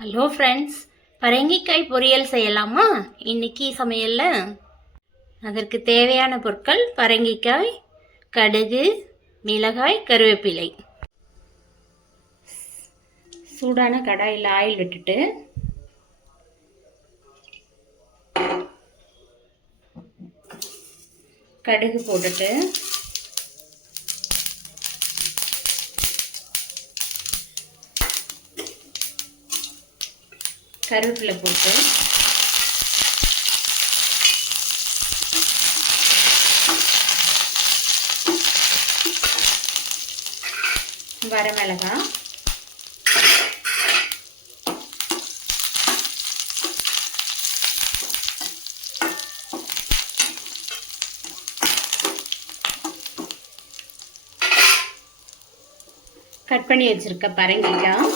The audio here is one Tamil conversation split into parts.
ஹலோ ஃப்ரெண்ட்ஸ், பரங்கிக்காய் பொரியல் செய்யலாமா? இன்னைக்கு சமையலில் அதற்கு தேவையான பொருட்கள்: பரங்கிக்காய், கடுகு, மிளகாய், கருவேப்பிலை. சூடான கடாயில் ஆயில் விட்டுட்டு கடுகு போட்டுட்டு கருவேப்பிலை போட்டு வரமிளகாய், கட் பண்ணி வச்சிருக்க பரங்கிக்காய்,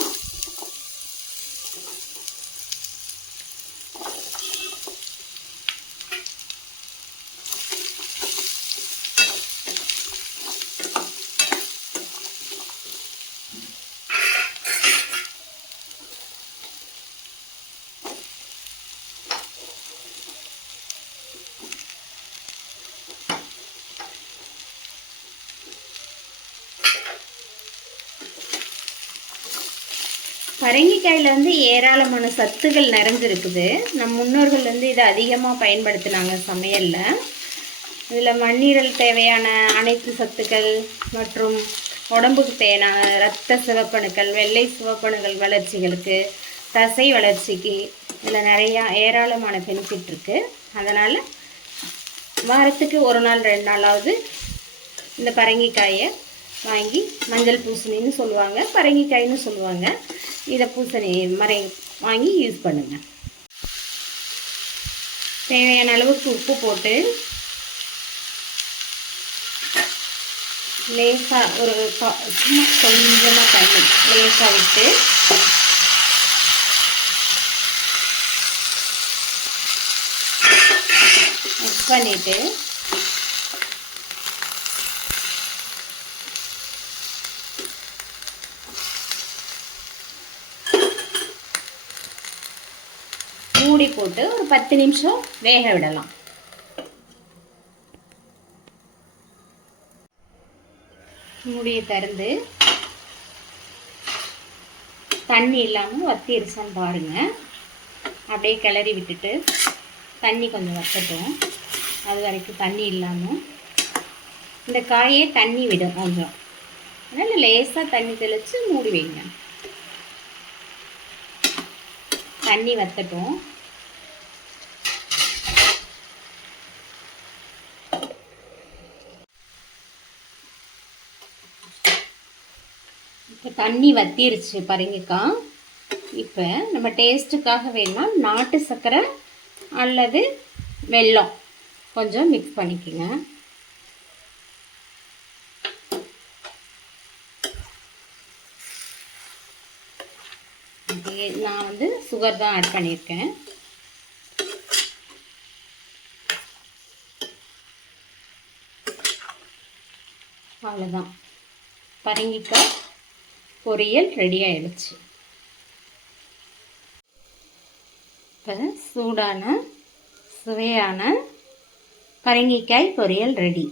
பரங்கிக்காயில் ஏராளமான சத்துக்கள் நிறைஞ்சிருக்குது. நம் முன்னோர்கள் இதை அதிகமாக பயன்படுத்தினாங்க சமையலில். இதில் மண்ணீரல் தேவையான அனைத்து சத்துக்கள் மற்றும் உடம்புக்கு தேவையான இரத்த சிவப்பணுக்கள், வெள்ளை சிவப்பணுக்கள் வளர்ச்சிகளுக்கு, தசை வளர்ச்சிக்கு இதில் நிறையா ஏராளமான பெனிஃபிட் இருக்குது. அதனால் வாரத்துக்கு ஒரு நாள் 2 நாளாவது இந்த பரங்கிக்காயை வாங்கி, மஞ்சள் பூசணின்னு சொல்லுவாங்க, பரங்கிக்காய்னு சொல்லுவாங்க, இதை பூசணி வாங்கி யூஸ் பண்ணுங்கள். தேவையான அளவுக்கு உப்பு போட்டு லேசாக ஒரு சும்மா கொஞ்சமாக தண்ணி லேசாக விட்டு மிக்ஸ் பண்ணிவிட்டு மூடி போட்டு ஒரு 10 நிமிஷம் வேக விடலாம். மூடியை திறந்து தண்ணி இல்லாமல் வத்திருச்சான்னு பாருங்கள். அப்படியே கிளறி விட்டுட்டு தண்ணி கொஞ்சம் வற்றட்டும். அது வரைக்கும் தண்ணி இல்லாமல் இந்த காயே தண்ணி விடும் கொஞ்சம். அதனால் லேசாக தண்ணி தெளித்து மூடி வைங்க. தண்ணி வற்றட்டும். இப்போ தண்ணி வத்திருச்சு பரங்கிக்காய். இப்போ நம்ம டேஸ்ட்டுக்காக வேணால் நாட்டு சர்க்கரை அல்லது வெல்லம் கொஞ்சம் மிக்ஸ் பண்ணிக்கோங்க. நான் சுகர் தான் ஆட் பண்ணியிருக்கேன். அவ்வளோதான், பரங்கிக்காய் பொரியல் ரெடி ஆயிடுச்சு. இப்போ சூடான சுவையான பரங்கிக்காய் பொரியல் ரெடி.